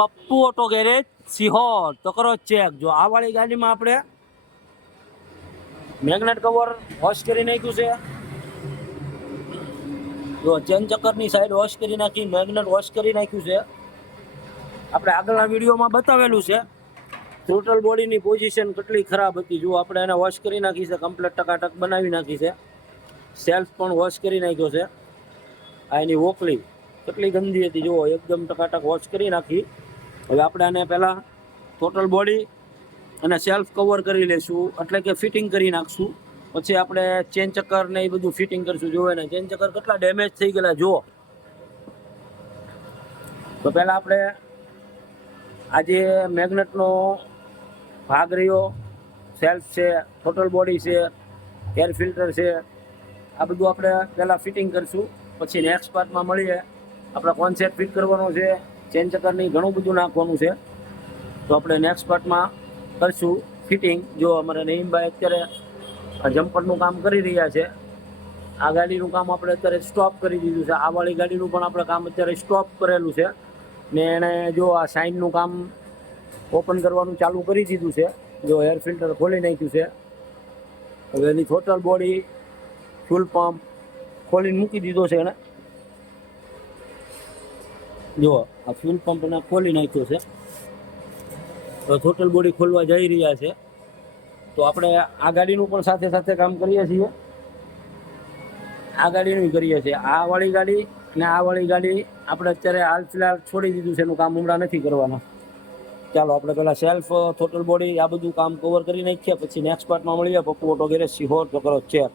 Pappu auto garage Sihor. તો કરો check. જો આ વાળી ગાડીમાં આપણે મેગ્નેટ કવર વોશ કરી નાખ્યું છે. જો ચેન ચક્કરની સાઈડ વોશ કરી નાખી, મેગ્નેટ વોશ કરી નાખ્યું છે. આપણે આગળના વિડીયોમાં બતાવેલું છે થ્રોટલ બોડીની પોઝિશન કેટલી ખરાબ હતી. જો આપણે એને વોશ કરી નાખી છે, કમ્પ્લીટ ટકાટક બનાવી નાખી છે. સેલ્ફ પણ વોશ કરી નાખ્યો છે. આ એની વોકલી કેટલી ગંદી હતી, જુઓ એકદમ ટકાટક વોશ કરી નાખી. હવે આપણે આને પહેલાં ટોટલ બોડી અને સેલ્ફ કવર કરી લઈશું, એટલે કે ફિટિંગ કરી નાખશું. પછી આપણે ચેન ચક્કર ને એ બધું ફિટિંગ કરીશું. જુઓ ને ચેન ચક્કર કેટલા ડેમેજ થઈ ગયેલા જુઓ. તો પહેલાં આપણે આજે મેગ્નેટનો ભાગ રહ્યો, સેલ્ફ છે, ટોટલ બોડી છે, એર ફિલ્ટર છે, આ બધું આપણે પહેલાં ફિટિંગ કરીશું. પછી નેક્સ્ટ પાર્ટમાં મળીએ. આપણે કોન્સેપ્ટ ફિટ કરવાનો છે, ચેન ચક્કરની ઘણું બધું નાખવાનું છે. તો આપણે નેક્સ્ટ પાર્ટમાં કરીશું ફિટિંગ. જો અમારા નઈમભાઈ અત્યારે આ જમ્પરનું કામ કરી રહ્યા છે. આ ગાડીનું કામ આપણે અત્યારે સ્ટોપ કરી દીધું છે. આ વાળી ગાડીનું પણ આપણે કામ અત્યારે સ્ટોપ કરેલું છે. ને એણે જો આ સાઇનનું કામ ઓપન કરવાનું ચાલુ કરી દીધું છે. જો એર ફિલ્ટર ખોલી નાખ્યું છે. હવે એની ટોટલ બોડી ફ્યુલ પંપ ખોલીને મૂકી દીધો છે એણે. જો આ ફ્યુલ પંપ એને ખોલી નાખ્યો છે. તો ટોટલ બોડી ખોલવા જઈ રહ્યા છે. તો આપણે આ ગાડીનું પણ સાથે સાથે કામ કરીએ છીએ. આ ગાડીનું કરીએ છીએ. આ વાળી ગાડી ને આ વાળી ગાડી આપણે અત્યારે હાલ ફિલહાલ છોડી દીધું છે. એનું કામ હમણાં નથી કરવાના. ચાલો આપણે પહેલાં સેલ્ફ ટોટલ બોડી આ બધું કામ કવર કરી નાખીએ. પછી નેક્સ્ટ પાર્ટમાં મળીએ. Pappu auto garage Sihor. તો કરો ચેક.